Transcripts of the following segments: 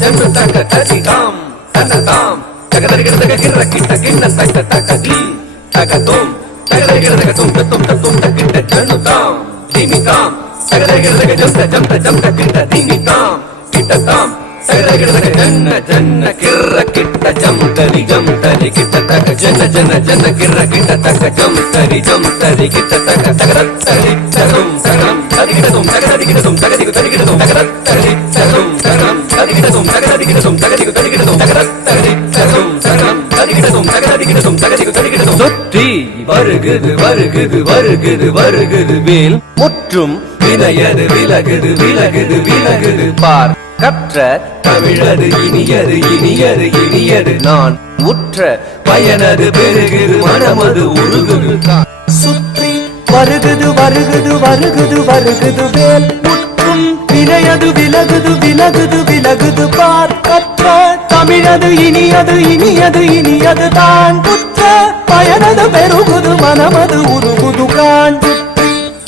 జన్ను తక తదిగాం తనతాం తగదరిగదగ గిర్ర కిట్ట గిన్న తక తకది తగతోం తగదరిగదగ తుంట తుంట తుంట కిట్ట జన్నుతాం దిమితాం తగదరిగదగ జంత జంత జంత కిట్ట దిమితాం కిట్టతాం తగదరిగదగ జన్న జన్న కిర్ర కిట్ట జంతరి జంతరి కిట్ట తక జన జన జన కిర్ర కిట్ట తక జంతరి జంతరి కిట్ట తక తగదత్తరి తగం తగం తదిగిడదుం తగదరిగిడదుం తగదిగు తదిగిడదుం తగదత్తరి తగం తగం తదిగిడదుం తగదరిగిడదుం తగదిగు తదిగిడదుం తగదత్తరి తగం తగం தரிகிடதும் தகதரிகிடதும் தகதிகு தரிகிடதும் தொற்றி வருகுது வருகுது வருகுது வருகுது வேல் முற்றும் வினையது விலகுது விலகுது விலகுது பார் கற்ற தமிழது இனியது இனியது இனியது நான் உற்ற பயனது பெருகுது மனமது உருகுது சுற்றி வருகுது வருகுது வருகுது வருகுது வேல் முற்றும் வினையது விலகுது விலகுது விலகுது பார் கற்ற தமிழது இனியது இனியது இனியது தான் புற்ற பயனது பெருகுது மனமது உருகுது கான்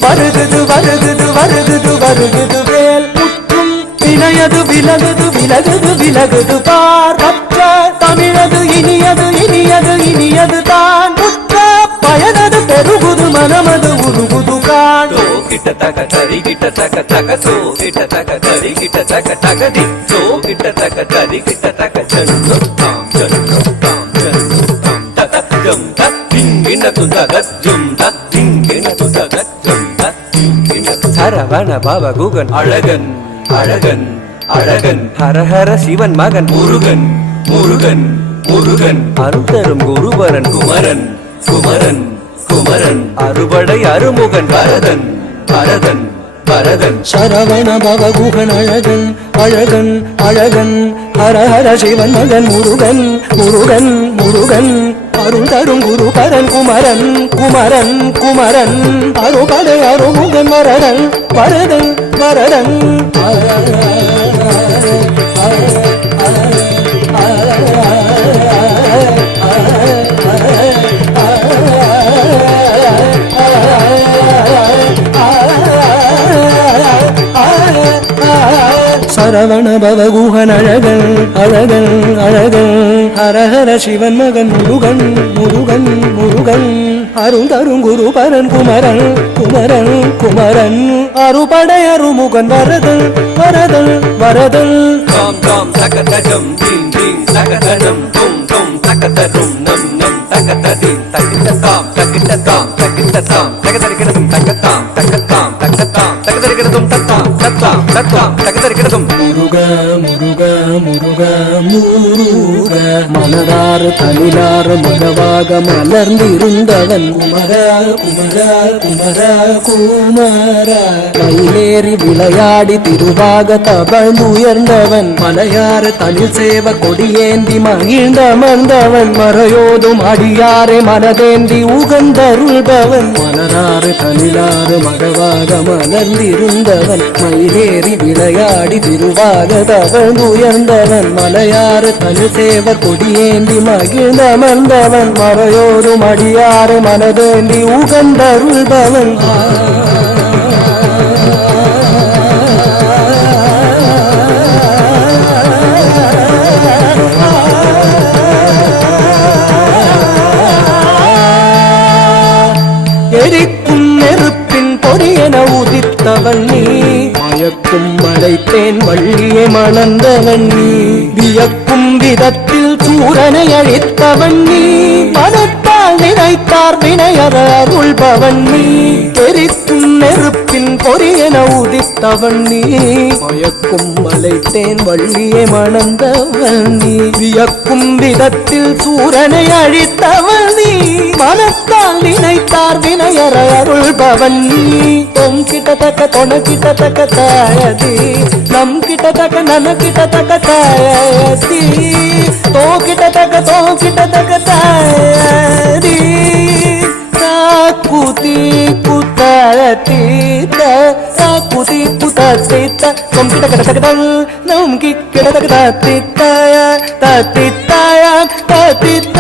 வருகுது வருகுது வருகுது வருகுது வேல் முற்றும் வினையது விலகுது விலகுது விலகுது பார் கற்ற தமிழது இனியது இனியது இனியது தான் புற்ற பயனது பெருகுது மனமது உருகுது கான் கிட்ட தக தரி கிட்ட தக தக சோ கிட்ட தக தரி கிட்ட தக தக தி சோ கிட்ட தக தரி கிட்ட தக ஜன்னு தாம் ஜன்னு தாம் ஜன்னு தாம் தத ஜம் தத் திங்கின து தக ஜம் தத் திங்கின து தக ஜம் தத் திங்கின சரவண பவ குகன் அழகன் அழகன் அழகன் ஹர ஹர சிவன் மகன் முருகன் முருகன் முருகன் அருள்தரும் குருவரன் குமரன் குமரன் குமரன் அறுபடை அருமுகன் பரதன் பரதன் பரதன் சரவண பவ குகன் அழகன் அழகன் அழகன் ஹர ஹர சிவன் மகன் முருகன் முருகன் முருகன் அருள் தரும் குரு பரன் குமரன் குமரன் குமரன் அறுபடை அருமுகன் வரதன் வரதன் வரதன் சரவண பவ குகன் அழகன் அழகன் அழகன் ஹர ஹர சிவன் மகன் முருகன் முருகன் முருகன் அருள் தரும் குரு பரன் குமரன் குமரன் குமரன் அறுபடை அருமுகன் வரதன் வரதன் வரதன் தாம் தாம் தகதஜம் தீம் தீம் தகதஜம் தும் தும் தகதரும் நம் நம் தகததி தகிட்டதாம் தகிட்டதாம் தகிட்டதாம் தகதரிகிடதும் தகதாம் தகதாம் தகதாம் தகதரிகிடதும் தத்தாம் தத்தாம் தத்தாம் தகதரிகிடதும் முருக முருக முருக முருக மலராறு தனிலாறு மகவாக மலர்ந்திருந்தவன் குமர குமர குமர குமர மயிலேறி விளையாடி திருவாக தவழ்ந்துயர்ந்தவன் மலையாறு தனில் சேவ கொடியேந்தி மகிழ்ந்தமர்ந்தவன் மறையோதும் அடியாரே மனதேந்தி உகந்தருள்பவன் மலராறு தனிலாறு மகவாக மலர்ந்திருந்தவன் மயிலேறி விளையாடி திருவாக தவழ்ந்துயர்ந்தவன் மலையாறு தனி சேவ கொடியேந்தி மகிழ்ந்தமர்ந்தவன் மறையோரும் அடியாறு மனதேந்தி உகந்தருள்பவன் எரிக்கும் நெருப்பின் பொடியென உதித்தவன் நீ மயக்கும் மலைத்தேன் வள்ளியை மணந்தவன் நீ வியக்கும் விதத்தில் சூரனை அழித்தவன் நீ மனத்தால் நினைத்தார் வினையற அருள்பவன் நீ எரிக்கும் நெருப்பின் பொறியென உதித்தவன் நீ மயக்கும் மலைத்தேன் வள்ளியை மணந்தவன் நீ வியக்கும் விதத்தில் சூரனை அழித்தவன் நீ மனத்தால் நினைத்தார் வினையற அருள்பவன் நீ தொம் கிட்டத்தக்க தொண கிட்டத்தக்க தாயதி நம் கிட்டத்தக்க நன கிட்டத்தக்க தாயதி தோ கிட்டத்தக்க தாயதி தாக்குதி குத்தீத தாக்குதி குத்தீத தொம் கிட்டத்தக்க நம் கிட்டத்தக்க தாத்தித்தாய தாத்தித்தாய தாத்தித்த